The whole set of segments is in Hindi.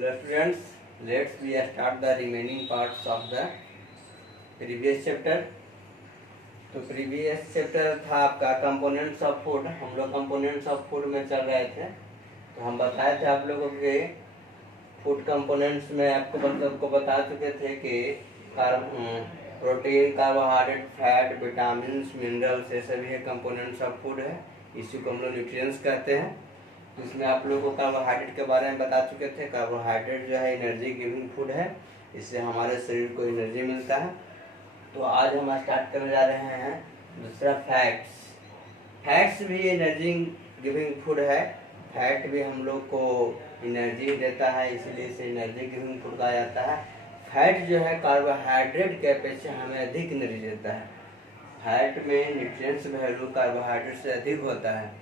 Hello students, let's we start the remaining parts of the previous chapter. तो प्रीवियस चैप्टर था आपका कंपोनेंट्स ऑफ फूड। हम लोग कंपोनेंट्स ऑफ फूड में चल रहे थे। तो हम बताए थे आप लोगों के फूड कंपोनेंट्स में आपको बता चुके थे कि protein, carbohydrate, fat, vitamin, minerals, ये सभी कंपोनेंट्स ऑफ फूड है। इसी को हम लोग न्यूट्रिएंट्स कहते हैं। तो इसमें आप लोगों को कार्बोहाइड्रेट के बारे में बता चुके थे। कार्बोहाइड्रेट जो है एनर्जी गिविंग फूड है, इससे हमारे शरीर को एनर्जी मिलता है। तो आज हम स्टार्ट करने जा रहे हैं दूसरा फैट्स। फैट्स भी एनर्जी गिविंग फूड है। फैट भी हम लोग को एनर्जी देता है, इसलिए इसे एनर्जी गिविंग फूड कहा जाता है। फैट जो है कार्बोहाइड्रेट के अपेक्षा हमें अधिक एनर्जी देता है। फैट में न्यूट्रिएंट्स वैल्यू कार्बोहाइड्रेट से अधिक होता है।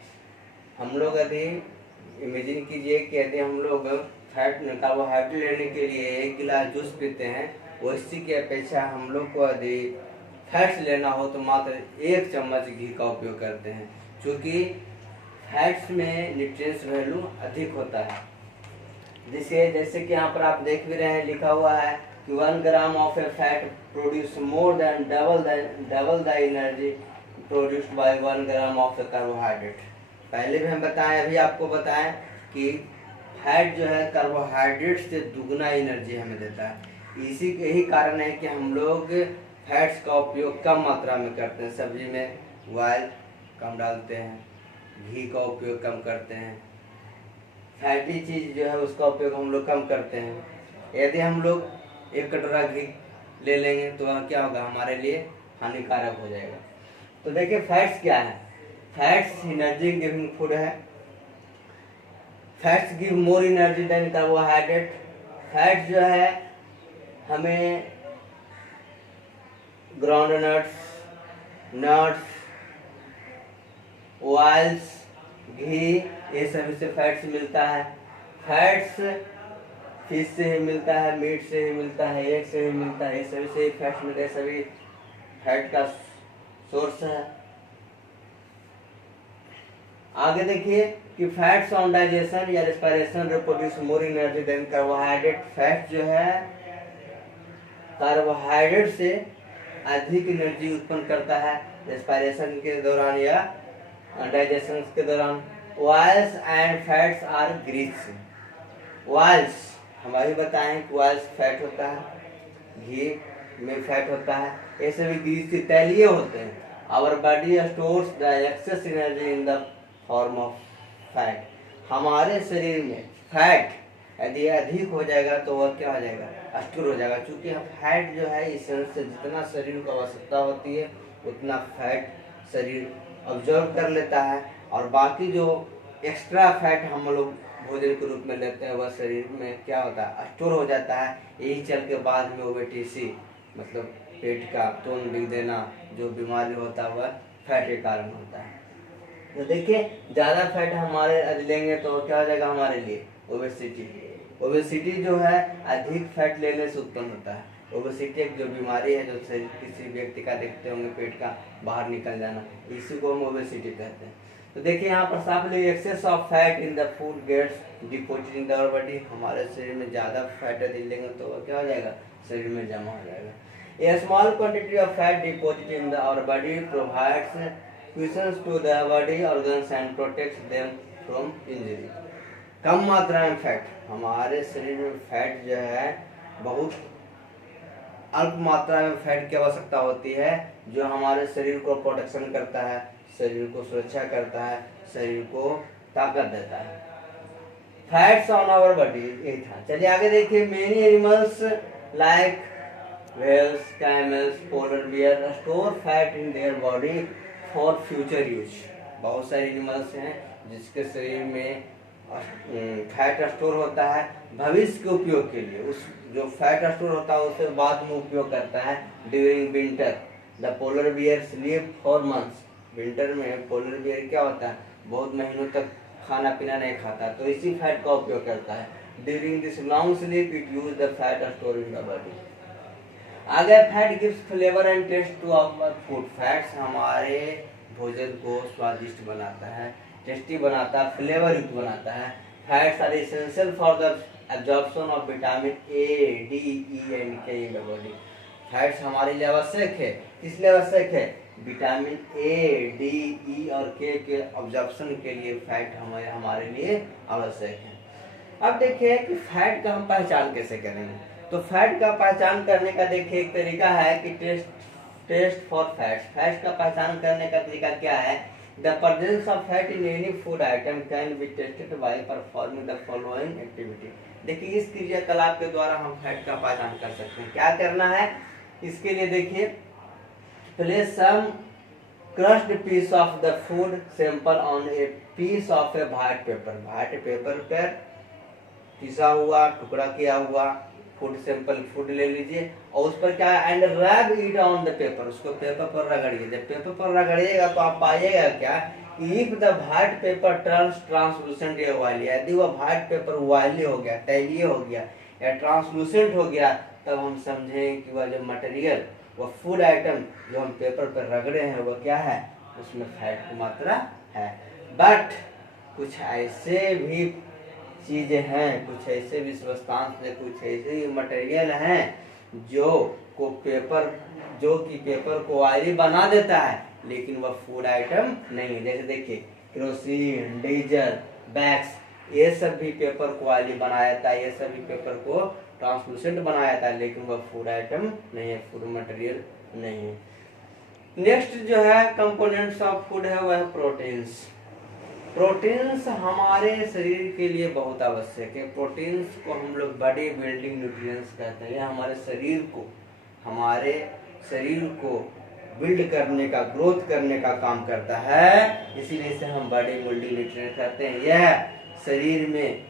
हम लोग यदि इमेजिन कीजिए कि यदि हम लोग फैट कार्बोहाइड्रेट लेने के लिए 1 गिलास जूस पीते हैं, उसी की अपेक्षा हम लोग को यदि फैट्स लेना हो तो मात्र 1 चम्मच घी का उपयोग करते हैं, क्योंकि फैट्स में न्यूट्रिएंट्स वैल्यू अधिक होता है। जैसे कि यहाँ पर आप देख भी रहे हैं, लिखा हुआ है कि 1 gram of A fat produce more than double the energy produced by 1 gram of A carbohydrate. पहले भी हम बताएं, अभी आपको बताएं कि फैट जो है कार्बोहाइड्रेट से दुगना एनर्जी हमें देता है। इसी के ही कारण है कि हम लोग फैट्स का उपयोग कम मात्रा में करते हैं। सब्जी में ऑयल कम डालते हैं, घी का उपयोग कम करते हैं, फैटी चीज़ जो है उसका उपयोग हम लोग कम करते हैं। यदि हम लोग 1 कटोरा घी ले लेंगे तो वह क्या होगा, हमारे लिए हानिकारक हो जाएगा। तो देखिए फैट्स क्या है। फैट्स एनर्जी गिविंग फूड है। Fats give more energy than carbohydrate. Fat जो है हमें ग्राउंड नट्स, ऑयल्स, घी, ये सभी से फैट्स मिलता है। फैट्स फिश से ही मिलता है, मीट से ही मिलता है, एग से ही मिलता है, ये सभी से फैट्स मिलते हैं। सभी फैट का सोर्स है। आगे देखिए कि फैट्स ऑन डाइजेशन या respiration produce more energy than carbohydrate. Fat जो है कार्बोहाइड्रेट से अधिक एनर्जी उत्पन्न करता है रेस्पिरेशन के दौरान या डाइजेशन के दौरान। Oils and fats are grease. Oils हम अभी बताएं कि ऑयल्स फैट होता है, घी में फैट होता है, ये सभी ग्रीस के तैलीय होते हैं। Our body stores the excess energy in the form of fat. हमारे शरीर में फैट यदि अधिक हो जाएगा तो वह क्या हो जाएगा, स्टोर हो जाएगा। क्योंकि फैट जो है इसेंस से जितना शरीर को आवश्यकता होती है उतना फैट शरीर ऑब्जर्व कर लेता है, और बाकी जो एक्स्ट्रा फैट हम लोग भोजन के रूप में लेते हैं वह शरीर में क्या होता है, स्टोर हो जाता है। यही चल के बाद में ओबेसिटी मतलब पेट का तोन बिग देना जो बीमारी होता है वह फैट के कारण होता है। तो देखिए ज़्यादा फैट हमारे लेंगे तो क्या हो जाएगा हमारे लिए, ओबेसिटी। ओबेसिटी जो है अधिक फैट लेने से उत्पन्न होता है। ओबेसिटी एक जो बीमारी है जो किसी व्यक्ति का देखते होंगे पेट का बाहर निकल जाना, इसी को हम ओबेसिटी कहते हैं। तो देखिए यहाँ पर साफ लिखा, excess of fat in the food gets deposited in the body. हमारे शरीर में ज़्यादा फैट यदि लेंगे तो क्या हो जाएगा, शरीर में जमा हो जाएगा। A small quantity of fat deposited in the our body provides cushions to the body organs and protects them from injury. कम मात्रा में फैट, हमारे शरीर में फैट जो है बहुत अल्प मात्रा में फैट की आवश्यकता होती है, जो हमारे शरीर को प्रोटेक्शन करता है, शरीर को सुरक्षा करता है, शरीर को ताकत देता है। फैट्स ऑन आवर बॉडी, यही था। चलिए आगे देखिए। Many animals like whales, camels, polar bear store fat in their body for future use. बहुत सारे एनिमल्स हैं जिसके शरीर में फैट स्टोर होता है भविष्य के उपयोग के लिए। उस जो फैट स्टोर होता है उसे बाद में उपयोग करता है। During winter the polar bear sleep for months. Winter में पोलर बियर क्या होता है, बहुत महीनों तक खाना पीना नहीं खाता, तो इसी फैट का उपयोग करता है। During this long sleep it use the fat store in the body. आगे fat gives flavour and taste to our food. Fats हमारे भोजन को स्वादिष्ट बनाता है, टेस्टी बनाता है, फ्लेवर युक्त बनाता है। Fats are essential for the absorption of vitamin A, D, E and K in the body. Fats हमारे लिए आवश्यक है, किस लिए आवश्यक है? विटामिन ए, डी, ई और के ऑब्जॉर्प्शन के लिए फैट हमारे लिए आवश्यक है। अब देखिए कि फैट का हम पहचान कैसे करेंगे। तो फैट का पहचान करने का देखिए एक तरीका है कि टेस्ट फॉर फैट्स। फैट्स का पहचान करने का तरीका क्या है? The presence of fat in any food item can be tested by performing the following activity. देखिए इस क्रियाकलाप के द्वारा हम फैट का पहचान कर सकते हैं। क्या करना है इसके लिए? देखिए, place some crushed piece of the food sample on a piece of a white paper. White paper पर पिसा हुआ, टुकड़ा किया हुआ फूड सैंपल फूड ले लीजिए और उस पर क्या and rub it on the paper. उसको पेपर पर रगड़िए। जब पेपर पर रगड़िएगा तो आप पाइएगा क्या? If the white paper turns translucent या ऑयली, यदि वह व्हाइट पेपर ऑयली हो गया, तैलीय हो गया या ट्रांसलूसेंट हो गया, तब हम समझेंगे कि वह जो मटेरियल, वह फूड आइटम जो हम पेपर पर रगड़े हैं वह क्या है? उसमें फैट की मात्रा है। बट कुछ ऐसे भी चीजें हैं, कुछ ऐसे भी सब्सटेंस है, कुछ ऐसे मटेरियल हैं जो कि पेपर को ऑयली बना देता है, लेकिन वह फूड आइटम नहीं है। जैसे देखिए केरोसिन, डीजल, वैक्स, ये सब भी पेपर को ऑयली बनाया जाता है, ये सब भी पेपर को ट्रांसलूसेंट बनाया जाता है, लेकिन वह फूड आइटम नहीं है, फूड मटेरियल नहीं है। नेक्स्ट जो है कंपोनेंट्स ऑफ फूड है वह है प्रोटीन्स। प्रोटीन्स हमारे शरीर के लिए बहुत आवश्यक है। प्रोटीन्स को हम लोग बॉडी बिल्डिंग न्यूट्रिएंट्स कहते हैं। हमारे शरीर को बिल्ड करने का, ग्रोथ करने का काम करता है, इसीलिए इसे हम बॉडी बिल्डिंग न्यूट्रिएंट्स कहते हैं। यह शरीर में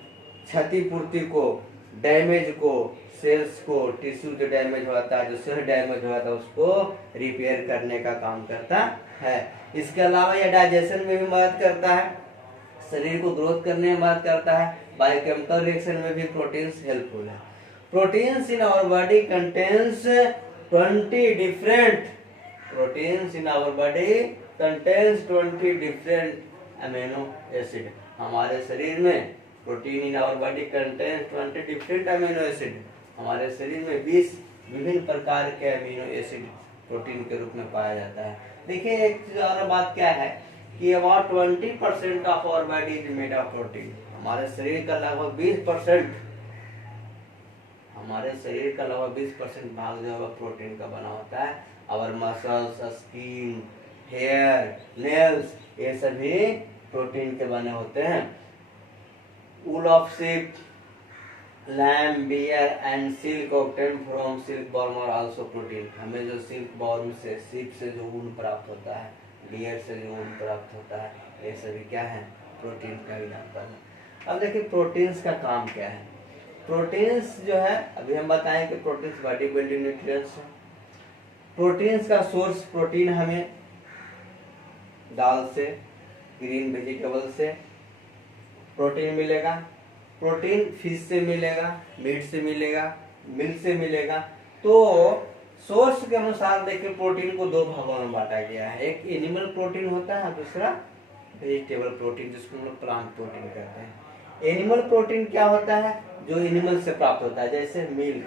क्षतिपूर्ति को, डैमेज को, सेल्स को, टिश्यू जो डैमेज होता है, जो सेल डैमेज होता है उसको रिपेयर करने का काम करता है। इसके अलावा यह डाइजेशन में भी मदद करता है, शरीर को ग्रोथ करने में मदद करता है, बायोकेमिकल रिएक्शन में भी प्रोटीन्स हेल्पफुल है। Proteins in our body contains 20 different amino acid. हमारे शरीर में protein in our body contains 20 different amino acid. हमारे शरीर में 20 विभिन्न प्रकार के अमीनो एसिड प्रोटीन के रूप में पाया जाता है। देखिए एक और बात क्या है कि about 20% of our body is made of protein. हमारे शरीर का लगभग 20% भाग जो है प्रोटीन का बना होता है। Our muscles, skin, hair, nails, ये सभी प्रोटीन के बने होते हैं। Wool of sheep, lamb, bear and silk obtain from silk worm are also protein. हमें जो सिल्क वर्म से, शीप से जो ऊन प्राप्त होता है, बियर से जो ऊन प्राप्त होता है, ये सभी क्या है? प्रोटीन का ही नाता है। अब देखिए प्रोटीन्स का काम क्या है। प्रोटीन्स जो है अभी हम बताएं कि प्रोटीन्स बॉडी बिल्डिंग न्यूट्रिएंट्स है। प्रोटीन्स का सोर्स, प्रोटीन हमें दाल से, ग्रीन वेजिटेबल से प्रोटीन मिलेगा। प्रोटीन फिश से मिलेगा, मीट से मिलेगा, मिल्क से मिलेगा। तो सोर्स के अनुसार देखिए प्रोटीन को दो भागों में बांटा गया है। एक एनिमल प्रोटीन होता है, दूसरा वेजिटेबल प्रोटीन, जिसको हम लोग प्लांट प्रोटीन कहते हैं। एनिमल प्रोटीन क्या होता है? जो एनिमल से प्राप्त होता है, जैसे मिल्क,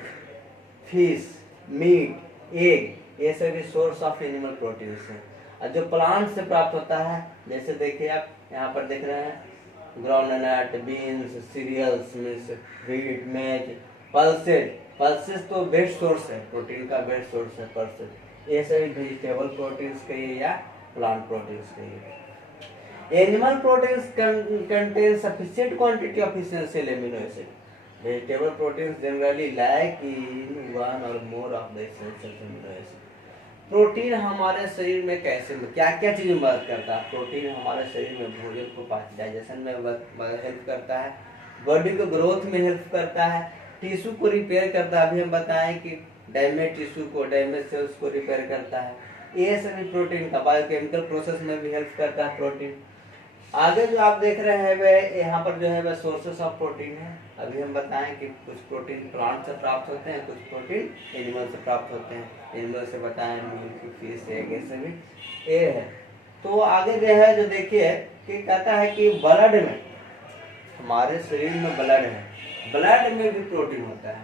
फिश, मीट, एग, ये सभी सोर्स ऑफ एनिमल प्रोटीन है। और जो प्लांट से प्राप्त होता है, जैसे देखिए आप यहाँ पर देख रहे हैं groundnut, beans, cereals, means wheat, maize, pulses तो बेस्ट सोर्स है, प्रोटीन का बेस्ट सोर्स है पल्सेस। ये सभी वेजिटेबल प्रोटीन्स कहिए या प्लांट प्रोटीन्स कहिए। Animal proteins contain sufficient quantity of essential amino acid. Vegetable proteins generally lack in one or more of the essential amino acid. Protein हमारे शरीर में कैसे, क्या क्या चीज़ में मदद करता है? प्रोटीन हमारे शरीर में भोजन को डाइजेशन में हेल्प करता है, बॉडी को ग्रोथ में हेल्प करता है, टिश्यू को रिपेयर करता है। अभी हम बताएं कि डैमेज टिश्यू को, डैमेज सेल्स को रिपेयर करता है। ये सभी प्रोटीन का बायोकेमिकल प्रोसेस में भी हेल्प करता है प्रोटीन। आगे जो आप देख रहे हैं वह यहाँ पर जो है वह सोर्सेस ऑफ प्रोटीन है। अभी हम बताएं कि कुछ प्रोटीन प्लांट से प्राप्त होते हैं, कुछ प्रोटीन एनिमल से प्राप्त होते हैं। एनिमल से बताएं मिल्क, फिश, एग, ऐसे भी ये है। तो आगे जो है जो देखिए कि कहता है कि ब्लड में, हमारे शरीर में ब्लड है, ब्लड में भी प्रोटीन होता है।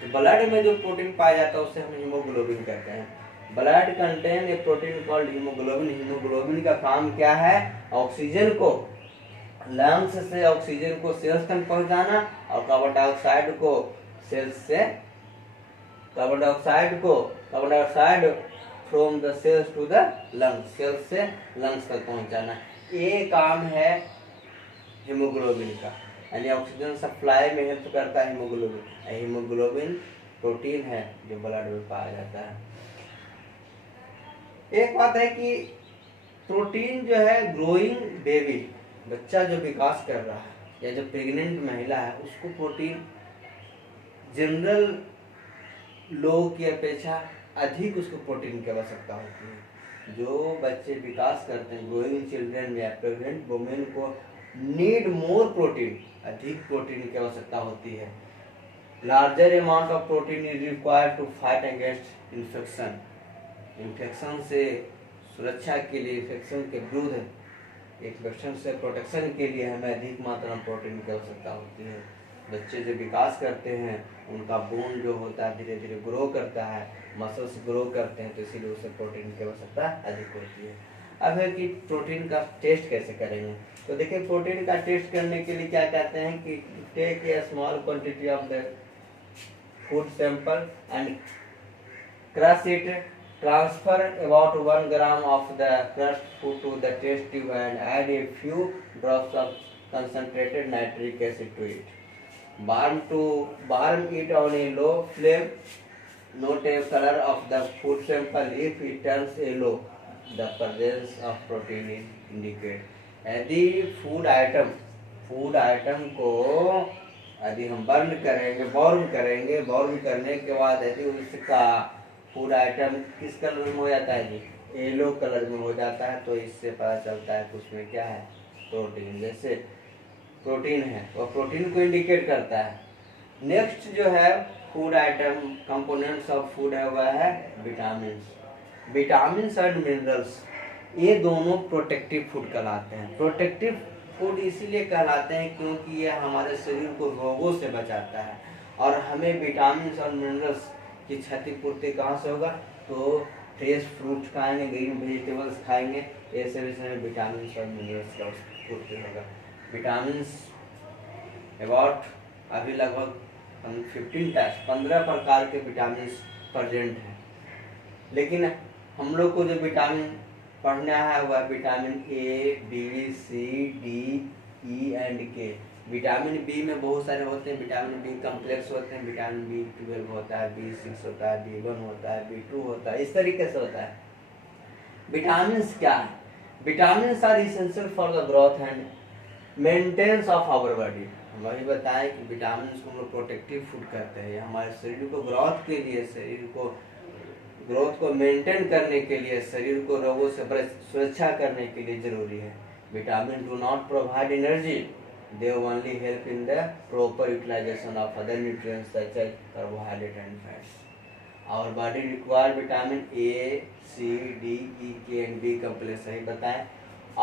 तो ब्लड में जो प्रोटीन पाया जाता है उसे हम हीमोग्लोबिन कहते हैं। Blood contain a protein called haemoglobin. Haemoglobin का काम क्या है? ऑक्सीजन को लंग्स से ऑक्सीजन को सेल्स तक पहुंचाना और कार्बन डाइऑक्साइड को सेल्स से carbon dioxide from the cells to the lungs, cells से लंग्स तक पहुंचाना। ये काम है हीमोग्लोबिन का, यानी ऑक्सीजन सप्लाई में हेल्प करता है हीमोग्लोबिन। हीमोग्लोबिन प्रोटीन है जो ब्लड में पाया जाता है। एक बात है कि प्रोटीन जो है ग्रोइंग बेबी, बच्चा जो विकास कर रहा है या जो प्रेग्नेंट महिला है उसको प्रोटीन जनरल लोग की अपेक्षा अधिक उसको प्रोटीन की आवश्यकता होती है। जो बच्चे विकास करते हैं, ग्रोइंग चिल्ड्रन या प्रेग्नेंट वुमेन को नीड मोर प्रोटीन, अधिक प्रोटीन की आवश्यकता होती है। Larger amount of protein is required to fight against infection. Infection से सुरक्षा के लिए, इन्फेक्शन के विरुद्ध, इन्फेक्शन से प्रोटेक्शन के लिए हमें अधिक मात्रा में प्रोटीन की आवश्यकता होती है। बच्चे जो विकास करते हैं उनका बोन जो होता है धीरे धीरे ग्रो करता है, मसल्स ग्रो करते हैं, तो इसीलिए उसे प्रोटीन की आवश्यकता अधिक होती है। अब है कि प्रोटीन का टेस्ट कैसे करेंगे। तो देखिए, प्रोटीन का टेस्ट करने के लिए क्या कहते हैं कि take a small quantity of the food sample and crush it, transfer about 1 gram of the crushed food to the test tube and add a few drops of concentrated nitric acid to it. Burn it on a low flame. Note a color of the food sample. If it turns yellow, the presence of protein is indicated. यदि फूड आइटम को यदि हम बर्न करेंगे, बॉर्न करने के बाद यदि उसका फूड आइटम किस कलर में हो जाता है जी? येलो कलर में हो जाता है, तो इससे पता चलता है कि उसमें क्या है? प्रोटीन। जैसे प्रोटीन है, वो प्रोटीन को इंडिकेट करता है। नेक्स्ट जो है food item components of food है वह है विटामिन्स एंड मिनरल्स। ये दोनों प्रोटेक्टिव फूड कहलाते हैं। प्रोटेक्टिव फूड इसीलिए कहलाते हैं क्योंकि ये हमारे शरीर को रोगों से बचाता है, और हमें विटामिन्स और मिनरल्स की क्षतिपूर्ति कहाँ से होगा? तो फ्रेश फ्रूट खाएंगे, ग्रीन वेजिटेबल्स खाएंगे, ऐसे में विटामिन और मिनरल्स का पूर्ति होगा। विटामिन्स अबाउट अभी लगभग 15 प्रकार के विटामिन प्रेजेंट हैं, लेकिन हम लोग को जो विटामिन पढ़ना है वह vitamin A, B, C, D, E and K. Vitamin B में बहुत सारे होते हैं, विटामिन बी कम्प्लेक्स होते हैं, विटामिन B12 होता है, B6 होता है, B1 होता है, B2 होता है, इस तरीके से होता है। विटामिन्स क्या है? Vitamins are essential for the growth and maintenance of our body. वही बताएं कि विटामिन्स को हम लोग प्रोटेक्टिव फूड कहते हैं। हमारे शरीर को ग्रोथ के लिए, ग्रोथ को मेंटेन करने के लिए, शरीर को रोगों से सुरक्षा करने के लिए जरूरी है। Vitamin do not provide energy, they only help in the proper utilization of other nutrients such as carbohydrate and fats. Our body require vitamin A, C, D, E, K and B complex। सही बताएं।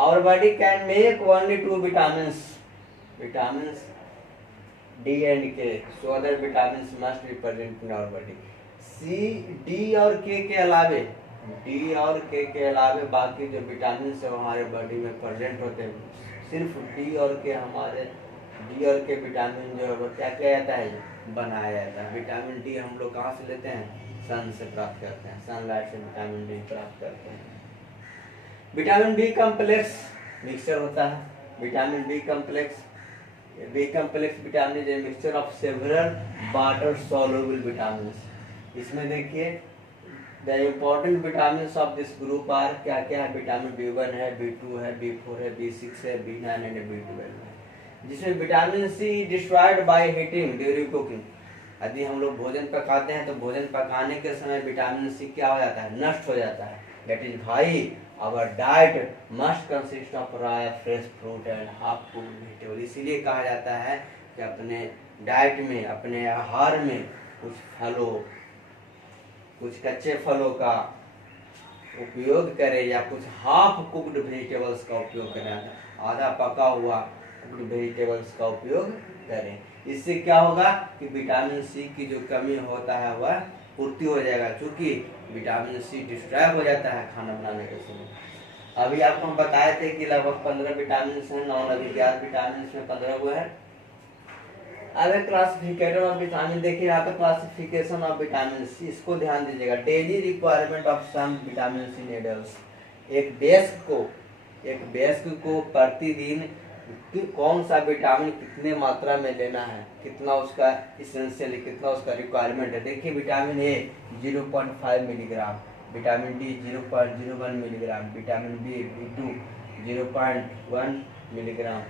Our body can make only 2 vitamins D and K, so other vitamins must be present in our body। C, D और K के अलावे बाकी जो विटामिन है हमारे बॉडी में प्रेजेंट होते हैं। सिर्फ डी और के विटामिन जो है क्या किया जाता है? बनाया जाता है। विटामिन डी हम लोग कहाँ से लेते हैं? सन से प्राप्त करते हैं, सनलाइट से विटामिन डी प्राप्त करते हैं। विटामिन बी कम्प्लेक्स मिक्सचर होता है। Vitamin B complex vitamin is a mixture of several water soluble vitamin. इसमें देखिए the important vitamin of this group are क्या क्या है? विटामिन B1 है, B2 है, B4 है, B6 है, B9 एंड B12 है। जिसमें vitamin C destroyed by heating during cooking. यदि हम लोग भोजन पकाते हैं तो भोजन पकाने के समय विटामिन सी क्या हो जाता है? नष्ट हो जाता है। That is why our diet must consist of raw fresh fruit and half cooked vegetable. इसीलिए कहा जाता है कि अपने डाइट में, अपने आहार में कुछ कच्चे फलों का उपयोग करें या कुछ हाफ कुक्ड वेजिटेबल्स का उपयोग करें, आधा पका हुआ कुक्ड वेजिटेबल्स का उपयोग करें। इससे क्या होगा कि विटामिन सी की जो कमी होता है वह पूर्ति हो जाएगा, क्योंकि विटामिन सी डिस्ट्रॉय हो जाता है खाना बनाने के समय। अभी आपको हम बताए थे कि लगभग 15 विटामिन हैं, नॉन अभिज्ञात विटामिन में 15 वो है। अब एक क्लासिफिकेटर ऑफ विटामिन, देखिए यहाँ पे क्लासिफिकेशन ऑफ विटामिन सी, इसको ध्यान दीजिएगा। Daily requirement of some vitamin C needles. एक वयस्क को प्रतिदिन कौन सा विटामिन कितने मात्रा में लेना है, कितना उसका इसेंशियल, कितना उसका रिक्वायरमेंट है। देखिए vitamin A 0.5 milligram, vitamin D 0.01 milligram, vitamin B B2 0.1 milligram,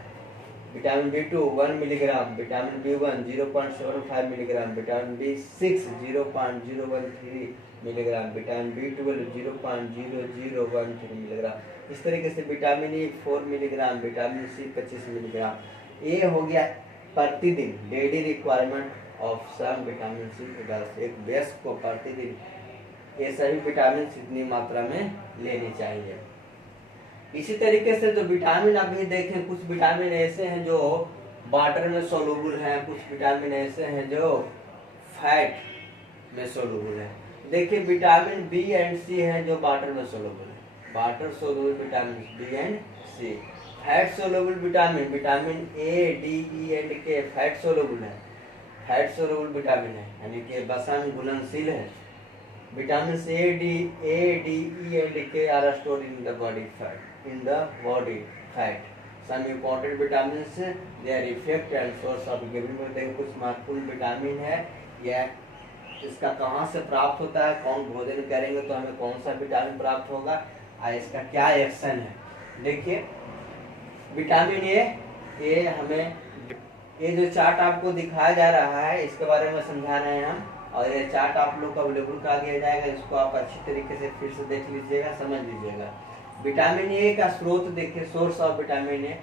vitamin B2 1 milligram, vitamin B1 0.75 milligram, vitamin B6 0.013 milligram, vitamin B12 0.0013 milligram. इस तरीके से vitamin E 4 milligram, vitamin C 25 milligram. ये हो गया प्रतिदिन daily requirement of some vitamin C. एक वयस्क को प्रतिदिन ये सभी विटामिन इतनी मात्रा में लेनी चाहिए। इसी तरीके से जो विटामिन अभी देखें, कुछ विटामिन ऐसे हैं जो वाटर में सोलुबल हैं, कुछ विटामिन ऐसे हैं जो फैट में सोलुबल है। देखिए विटामिन बी एंड सी हैं जो वाटर में सोलुबल है, water soluble vitamin B and C. Fat soluble vitamin, vitamin A D E and K fat soluble है, फैट सोलुबल विटामिन है, यानी कि वसा में घुलनशील है। Vitamin A D E and K are stored in the body fat, in the body fat. Some important vitamins, their effect and source of giving। कुछ महत्वपूर्ण विटामिन है, यह इसका कहाँ से प्राप्त होता है, कौन भोजन करेंगे तो हमें कौन सा विटामिन प्राप्त होगा और इसका क्या एक्शन है। देखिए विटामिन ए हमें, ये जो चार्ट आपको दिखाया जा रहा है इसके बारे में समझा रहे हैं हम, और ये चार्ट आप लोग को अवेलेबल करा दिया जाएगा, इसको आप अच्छी तरीके से फिर से देख लीजिएगा, समझ लीजिएगा। विटामिन ए का स्रोत देखिए, सोर्स ऑफ विटामिन ए,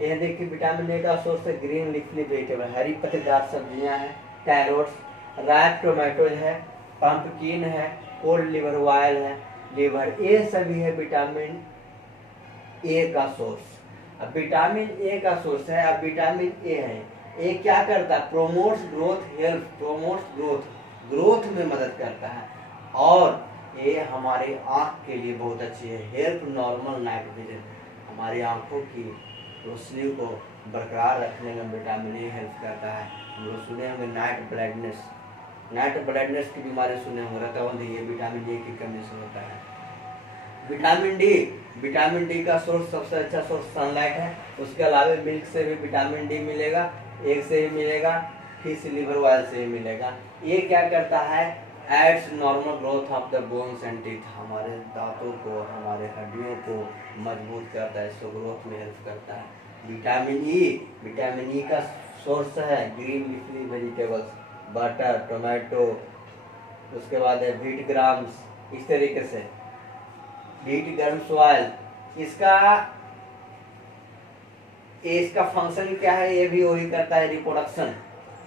यह देखिए विटामिन ए का सोर्स है ग्रीन लीफी वेजिटेबल, हरी पत्तेदार सब्जियां हैं, कैरोट्स, राइप टोमेटोज है, पंपकिन है, कोल्ड लिवर ऑयल है, लिवर, ये सभी है विटामिन ए का सोर्स। अब विटामिन ए का सोर्स है, अब विटामिन ए है, ये क्या करता है, promotes growth, help promotes growth में मदद करता है, और ये हमारे आँख के लिए बहुत अच्छी है। हेल्प नॉर्मल नाइट विजन, हमारी आँखों की रोशनी को बरकरार रखने में विटामिन ए हेल्प करता है। हम लोग सुने होंगे नाइट ब्लाइंडनेस की बीमारी सुने होंगे, रतौंधी, ये विटामिन ए की कमी से होता है। विटामिन डी का सोर्स, सबसे अच्छा सोर्स सनलाइट है। उसके अलावा मिल्क से भी विटामिन डी मिलेगा, एग से ही मिलेगा, फिश लिवर ऑयल से ही मिलेगा। ये क्या करता है, aids normal growth of the bones and teeth, हमारे दांतों को, हमारे हड्डियों को मजबूत करता है, इसको ग्रोथ में हेल्प करता है। विटामिन ई का सोर्स है green leafy vegetables, butter, tomato, उसके बाद है व्हीट ग्राम्स, इस तरीके से व्हीट ग्राम्स ऑयल। इसका फंक्शन क्या है, ये भी वही करता है, रिप्रोडक्शन,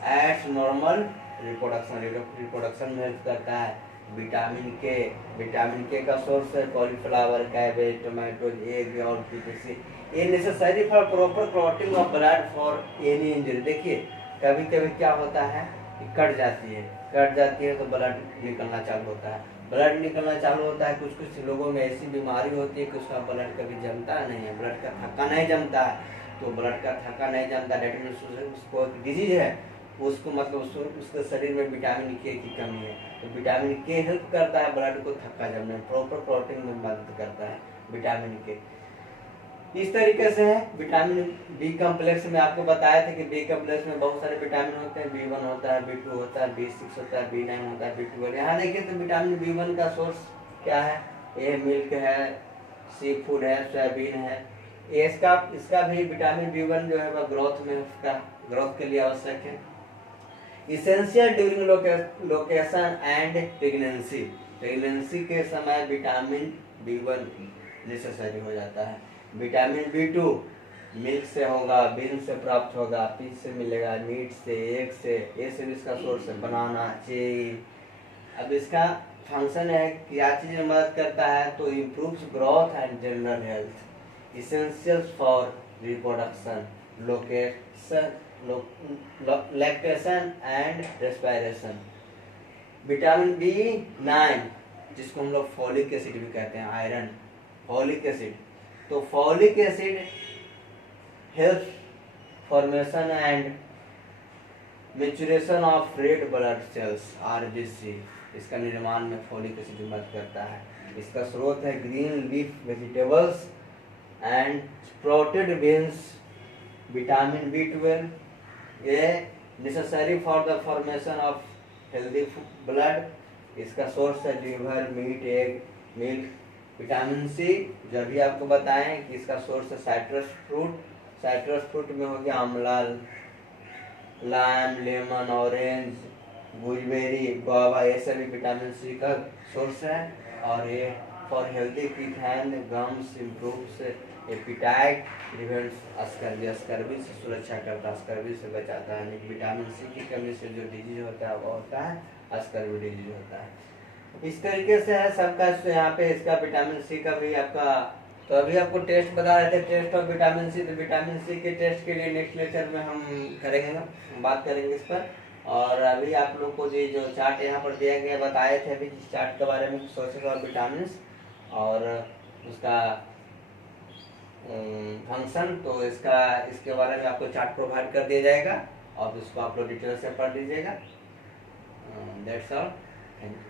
एड्स नॉर्मल रिप्रोडक्शन में हेल्प करता है। विटामिन के का सोर्स है कॉलीफ्लावर, कैबेज, टोमेटो, एग और पीपीसी। ये necessary for proper clotting of blood for any injury. देखिए कभी कभी क्या होता है, कट जाती है तो ब्लड निकलना चालू होता है, कुछ कुछ लोगों में ऐसी बीमारी होती है कि उसका ब्लड कभी जमता नहीं है, ब्लड का थक्का नहीं जमता है, तो ब्लड का थक्का नहीं जमता, डेट मीन्स उसको डिजीज है, उसको मतलब उसके शरीर में विटामिन के की कमी है, तो विटामिन के हेल्प करता है ब्लड को थक्का जमने में, प्रॉपर क्लॉटिंग में मदद करता है विटामिन के। इस तरीके से है। विटामिन बी कम्प्लेक्स में आपको बताया था कि बी कम्प्लेक्स में बहुत सारे विटामिन होते हैं, B1 होता है, B2 होता है, B6 होता है, B9 होता है, B12। यहाँ देखिए तो विटामिन B1 का सोर्स क्या है, ये मिल्क है, सी फूड है, सोयाबीन है। इसका भी विटामिन B1 जो है वह ग्रोथ के लिए आवश्यक है। Essential during location and pregnancy के समय विटामिन B1 नेसेसरी हो जाता है। विटामिन B2 मिल्क से होगा, बीन से प्राप्त होगा, फिश से मिलेगा, मीट से, एग से, ये सब इसका सोर्स है, बनाना, चेरी। अब इसका फंक्शन है क्या चीज में मदद करता है, तो improves growth and general health, essential for reproduction, location lactation and respiration. Vitamin B 9 जिसको हम लोग फॉलिक एसिड भी कहते हैं, आयरन, फॉलिक एसिड। तो folic acid help formation and maturation of red blood cells RBC. इसका निर्माण में फॉलिक एसिड मदद करता है। इसका स्रोत है green leaf vegetables and sprouted beans. Vitamin B12 ये necessary for the formation of healthy blood. इसका सोर्स है liver, meat, egg, milk. Vitamin C जो अभी आपको बताएं कि इसका सोर्स है साइट्रस फ्रूट। साइट्रस फ्रूट में हो गया आंवला, लाइम, लेमन, ऑरेंज, गुलबेरी, गुआवा, ये सभी विटामिन सी का सोर्स है। और ये for healthy teeth and gums improves appetite, prevents scurvy से सुरक्षा करता है, स्कर्वी से बचाता है। यानी विटामिन सी की कमी से जो डिजीज होता है वो होता है स्कर्वी डिजीज होता है। इस तरीके से है सबका यहाँ पे इसका विटामिन सी का भी आपका। तो अभी आपको टेस्ट बता रहे थे, टेस्ट ऑफ विटामिन सी। तो विटामिन सी के टेस्ट के लिए नेक्स्ट लेक्चर में हम करेंगे, बात करेंगे इस पर। और अभी आप लोग को जो चार्ट यहाँ पर दिया गया बताए थे अभी जिस चार्ट के बारे में, सोर्सेस ऑफ विटामिन और उसका फंक्शन, तो इसके बारे में आपको चार्ट प्रोवाइड कर दिया जाएगा और उसको आप लोग डिटेल से पढ़ लीजिएगा। That's all, thank you.